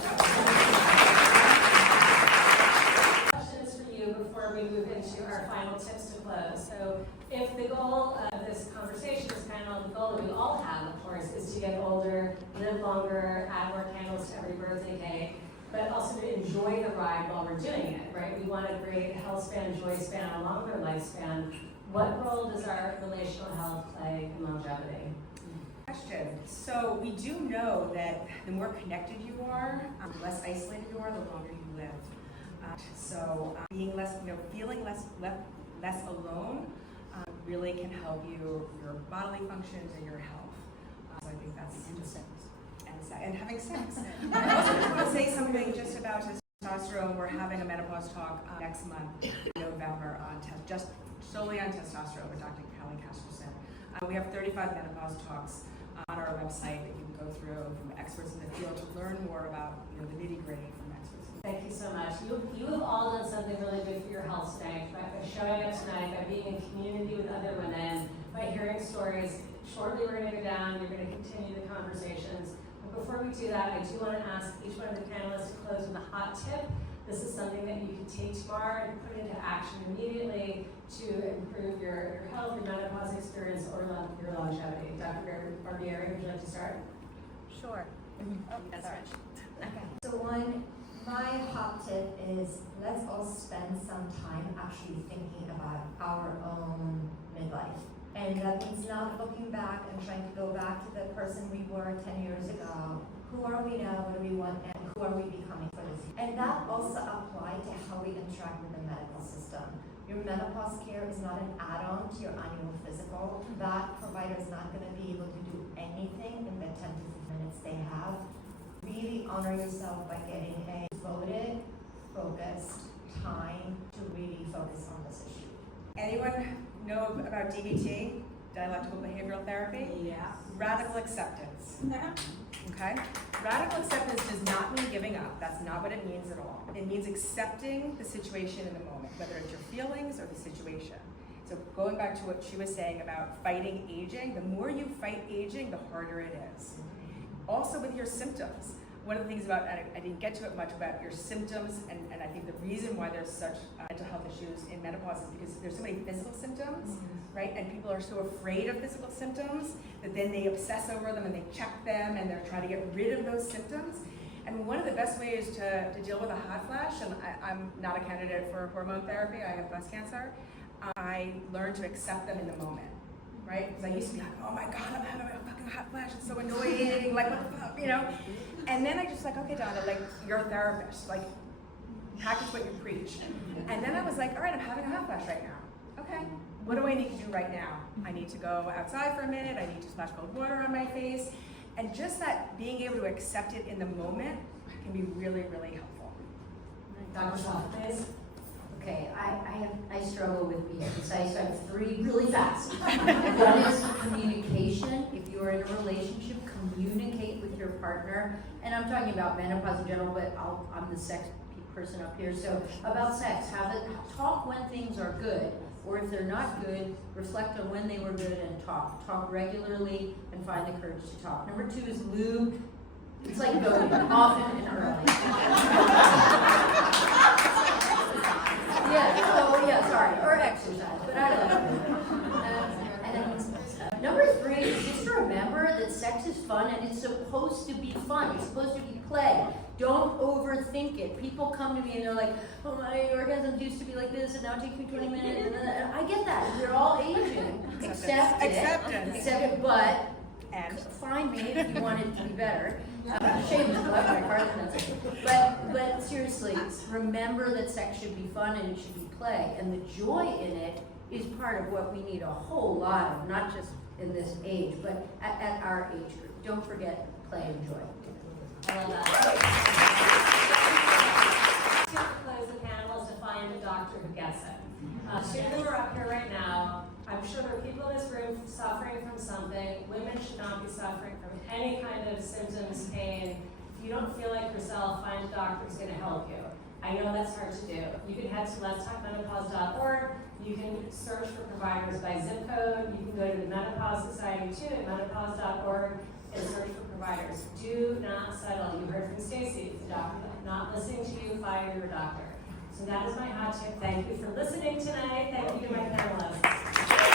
Questions for you before we move into our final tips to close. So if the goal of this conversation, this panel, the goal that we all have, of course, is to get older, live longer, add more candles to every birthday cake, but also to enjoy the ride while we're doing it, right? We want a great health span, joy span, a longer lifespan. What role does our relational health play in longevity? Question. So we do know that the more connected you are, the less isolated you are, the longer you live. Being less, feeling less alone really can help you, your bodily functions and your health. So I think that's and having sex. I also just want to say something just about testosterone. We're having a menopause talk next month in November on just solely on testosterone with Dr. Kelly Casterson. We have 35 menopause talks on our website that you can go through from experts in the field to learn more about the nitty-gritty from experts. Thank you so much. You have all done something really good for your health today, by showing up tonight, by being in community with other women, by hearing stories. Shortly we're going to go down, you're going to continue the conversations. But before we do that, I do want to ask each one of the panelists to close with a hot tip. This is something that you can take tomorrow and put into action immediately to improve your health, your menopause experience, or your longevity. Dr. Barbieri, would you like to start? Sure. That's right. Okay. So my hot tip is let's all spend some time actually thinking about our own midlife. And that means not looking back and trying to go back to the person we were 10 years ago. Who are we now? What do we want? And who are we becoming for this? And that also applies to how we interact with the medical system. Your menopause care is not an add-on to your annual physical. That provider is not going to be able to do anything in the 10 to 15 minutes they have. Really honor yourself by getting a devoted, focused time to really focus on this issue. Anyone know about DBT, dialectical behavioral therapy? Yeah. Radical acceptance. Okay? Radical acceptance does not mean giving up. That's not what it means at all. It means accepting the situation in the moment, whether it's your feelings or the situation. So going back to what she was saying about fighting aging, the more you fight aging, the harder it is. Also with your symptoms. One of the things about, and I didn't get to it much, about your symptoms, and I think the reason why there's such mental health issues in menopause is because there's so many physical symptoms, right? And people are so afraid of physical symptoms that then they obsess over them and they check them and they're trying to get rid of those symptoms. And one of the best ways to deal with a hot flash, and I'm not a candidate for hormone therapy, I have breast cancer, I learned to accept them in the moment. Right? Because I used to be like, oh my God, I'm having a fucking hot flash, it's so annoying, like what the fuck, you know? And then I just like, okay, Donna, like you're a therapist, like practice what you preach. And then I was like, all right, I'm having a hot flash right now. Okay, what do I need to do right now? I need to go outside for a minute, I need to splash cold water on my face. And just that being able to accept it in the moment can be really, really helpful. Dr. Schwab, please. Okay, I struggle with because I have three really fast. One is communication. If you are in a relationship, communicate with your partner. And I'm talking about menopause in general, but I'm the sex person up here. So about sex, talk when things are good, or if they're not good, reflect on when they were good and talk. Talk regularly and find the courage to talk. Number 2 is lube. It's like voting, often and early. Or exercise, but I love it. Number 3 is just to remember that sex is fun and it's supposed to be fun. It's supposed to be play. Don't overthink it. People come to me and they're like, oh, my orgasms used to be like this and now it takes me 20 minutes. And I get that. We're all aging. Accept it, but find me if you want it to be better. Shameless plug, my partner. But seriously, remember that sex should be fun and it should be play, and the joy in it is part of what we need a whole lot of, not just in this age, but at our age group. Don't forget play and joy. I love that. To close the panel is to find a doctor who gets it. Two of them are up here right now. I'm sure there are people in this room suffering from something. Women should not be suffering from any kind of symptoms, pain. If you don't feel like yourself, find a doctor who's going to help you. I know that's hard to do. You can head to letstalkmenopause.org. You can search for providers by zip code. You can go to the Menopause Society too at menopause.org and search for providers. Do not settle. You heard from Stacy. If the doctor not listening to you, fire your doctor. So that is my hot tip. Thank you for listening tonight. Thank you to my panelists.